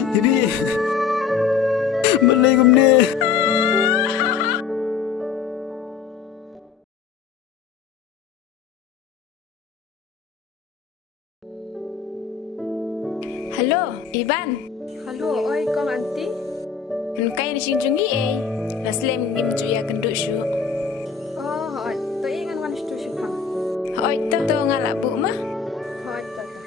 Bibi, balay gumne. Halo, Iban. Halo, oi kong auntie. Kay na sinjungi Laslem gim juya kenduk syu. Oh, oi. Tôi ingat wan stu syuhang. Oi to ngala bu mah. Oi, tata.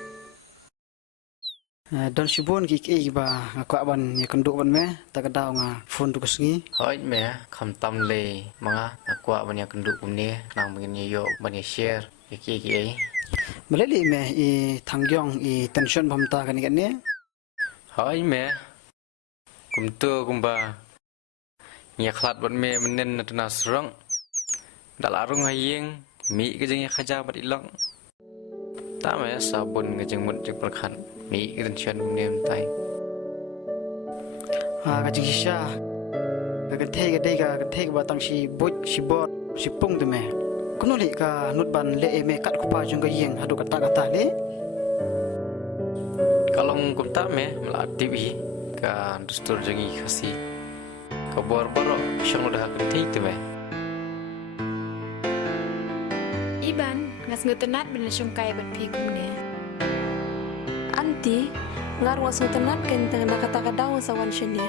Don shibon ki ba ngakwa ban ya kenduk ban me takadaw nga phone tu kusngi. Hoi me kham tam le mga akwa banya kenduk kumne nang mengin yo banya share ki ai. Malali me I thangyong I tension bhamta kani kani. Hoi me kumtu kumba nya khlat ban me menen na srong dal arung hayeng mi ke jeng khaja bat ilong ta me sabun ke jeng mut jeng perkhan mi ke tension nem tai Ka jisha ka thei ba tang shi bot shi bot shi pung tu me. Kuno li ka nut ban le me kat ku pa jung ka yeng hadu kata le. kalong kumta me mela tv ka dustur jengi khasi ka bor borok syang udah ketik tu me Iban ngas ngutenat bin syungkai ban pi kumne. Auntie, ngar wasu tenan ken tang na kata kadaw sa wan shenya.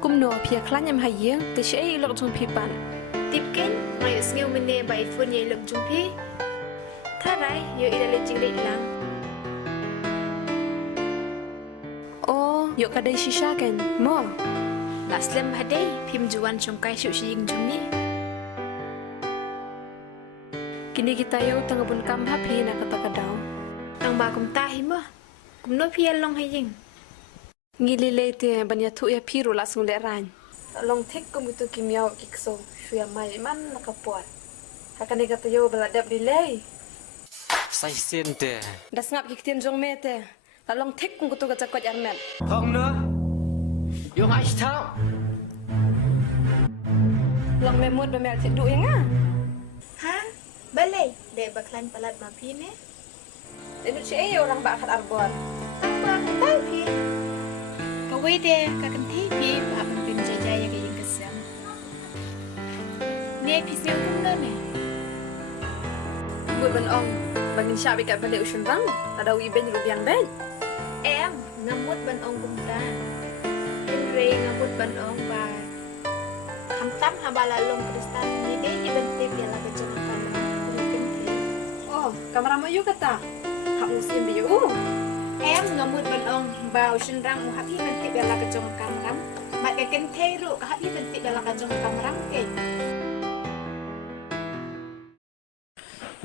Kumno pia klanyam hayeng te shei lok jung pipan. Tipken ngayo sngew mene ba iPhone ye lok jumpi. Tharai yo ila le jingli lang. Oh, yo kadai shisha ken. Mo. Laslem hadai pim juan syungkai syu shing jumi. Kini kita yo tang bun kam hapi na kata kadaw. Tang ba kum tahi mah. Kumno pia long haying. Ngilile te banya thu ya piru lasung le ran. Long thik kum itu kimyau kikso shuya mai man nakapuat. Hakane kata yo beladap delay. sai sen te Das ngap kiktin jong mete. Long thik kum kutu gacha kwat yarmet. Hong nữa Yung ai thao Long memut bemel tik du yang ah. Ha? Balay, de baklan palat ma pi ne. Itu si orang bakat arbor. Tang ba kum tahi pi. Kawai de ka kan thi pi ba ban bin jaya ka ying kesam. Ne pi sngew kumno ne. Buat ban ong. Bangin siya bikat balik usun bang. Ada wi ben rubiang ben. Em ngamut ban ong kumta. Henry ngamut ban ong ba. Hamtam habala long kristal ni de iban te biala ka jong kan. Oh, kamera mo yuk kata. Hak musim biu. Em ngamut ban ong ba usun rang mu happy ban te biala ka jong kan ram. Mat ka ken te ru ka happy ban te biala ka jong kan ram ke.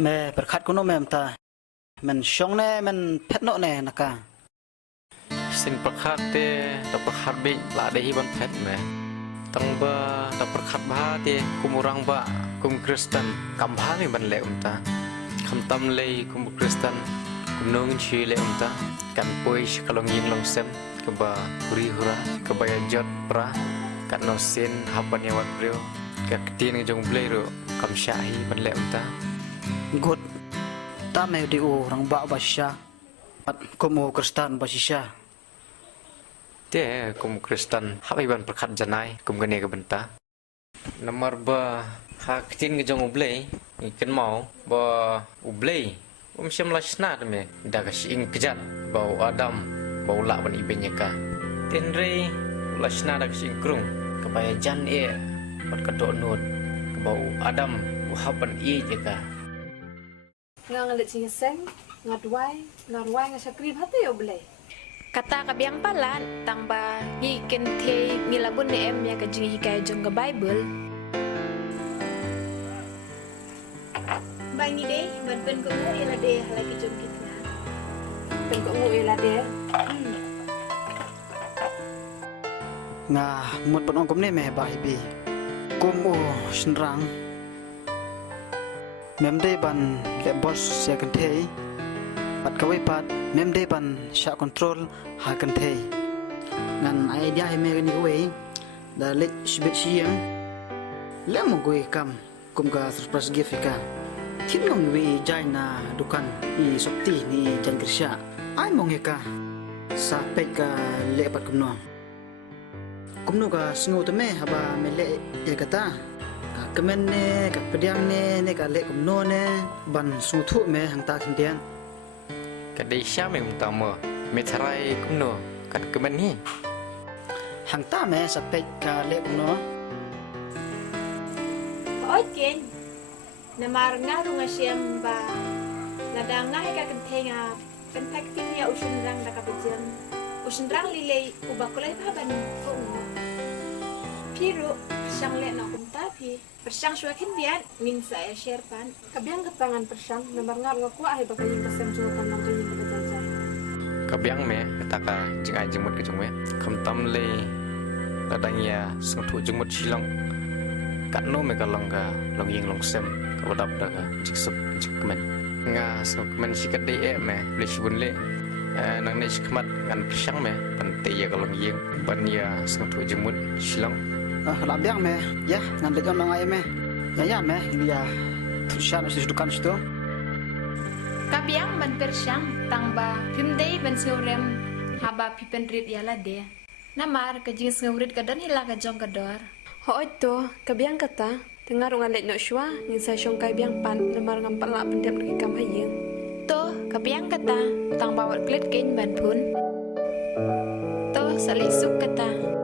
Me perkhat kuno me mta. Men shong ne men phet no ne naka. sin perkhat te ta perkhat be la de hi ban phet me tang ba ta perkhat ba te kumurang ba kum kristen kam ba me ban le ta kham tam le kum kristen kum nong chi le ta kan poi kalong yin long sem ke ba huri hura ke ba ya jot pra kan no sin haban ya wat brio ke tin jong ble ro kam shahi ban le ta Good. Ta me di u rang ba ba sha. At komo kristan ba sha. te kum kristen habai ban perkhat janai kum gane ke benta nomor ba hak tin ke jong ublei ikan mau ba ublei syam lasna me da ka sing kejat bau adam bau la ban ibenya ka tenre lasna da ka sing krung kebaya jan pat kadok nut bau adam uhapan je ka Ngangalit sing seng, ngadwai ngasakri hati yo belai. Kata ka biang palan tang ba ngi ken te milabun ne em ya ka jing hikay jong ga Bible. Ba ni de ban ben ko mo ila de halaki jong kitna. Pen ko mu ila de. Nga mut ban ong kum ne me ba hibi. Kum o shnrang. Mem de ban le boss ya kan thei. Pat kawai pat mem de ban sha control ha kan thei. Ngan idea he me ni we da le shibet shiyang. Le mo goi kam kum ga surprise gift ka. Tin long we jai na dukan I sopti ni jangkrisya. Ai mong ka. sampai ke lepat kumno ka sengu tu me haba mele ya kata ka kemen ne ka pediang ne ka le kumno ne ban su thu me hang ta kindian Kadai siya may utama. May taray kumno. Kan kemen ni. hang ta me sampai ka le kumno Oken. Namar nga runga siyam ba. Nadanga ka kentenga. Pentaktin ya usun rang da kapijam. Usun rang lilay ubakulay pa ban ko. Piro siyang le na kumta pi. Persang suwa kindian min sa share pan. Kabiang ketangan persang namar ngar nga kuah ay bakayong kasem sukan lang kayong kabajanjay. Kabiang me. Kataka jingay jengmut ke jung me. Kam tam le. Kadang ya seng tu jengmut silang. Kat no me kalong ka. Long ying long sem. Kabadap da ka. Jiksuk jik kemen. Nga seng kemen sikat de me. Le shibun le. Nang ne shikmat ngan persang me. Pantai ya kalong ying. Ban ya seng tu jengmut silang. la biang me ya ngan le jon ngai me ya me ini ya tushan usus dukan situ Kabiang ban persyang tangba pimday ban siorem haba pipenrit yala de. Namar kajing siurit kadan hila kajong kador. Hoy to, kabiang kata, dengar rungan let no shwa, ning sa syong kabiang pan, namar ngam pala pendem lagi kam hayeng. To kabiang kata tang bawat klit kain ban pun. To salisuk kata.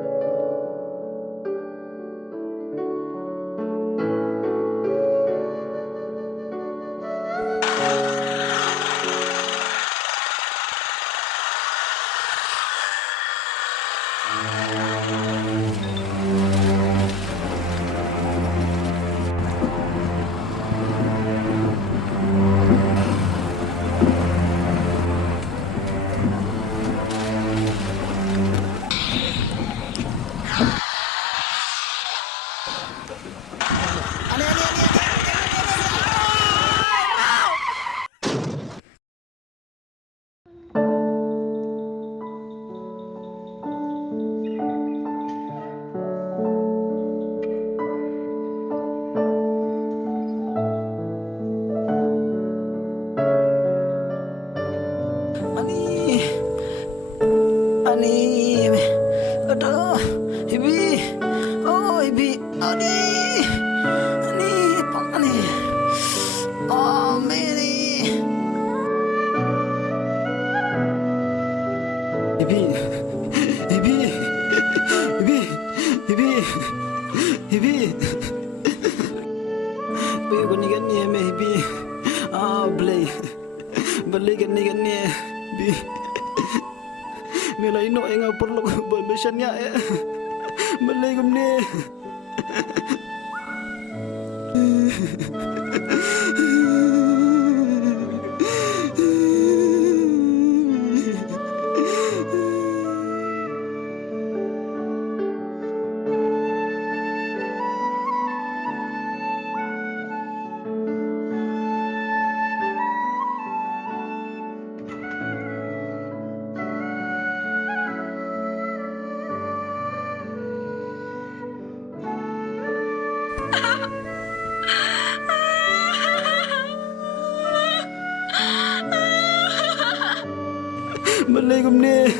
ani aduh ibi oh ibi ani pak ani oh Mary ibi ibi ibi ibi ibi Ibi ko ni me ibi blay balik ni ibi Nilai no yang perlu berbesarnya ya, beli gumne. Beli gumne.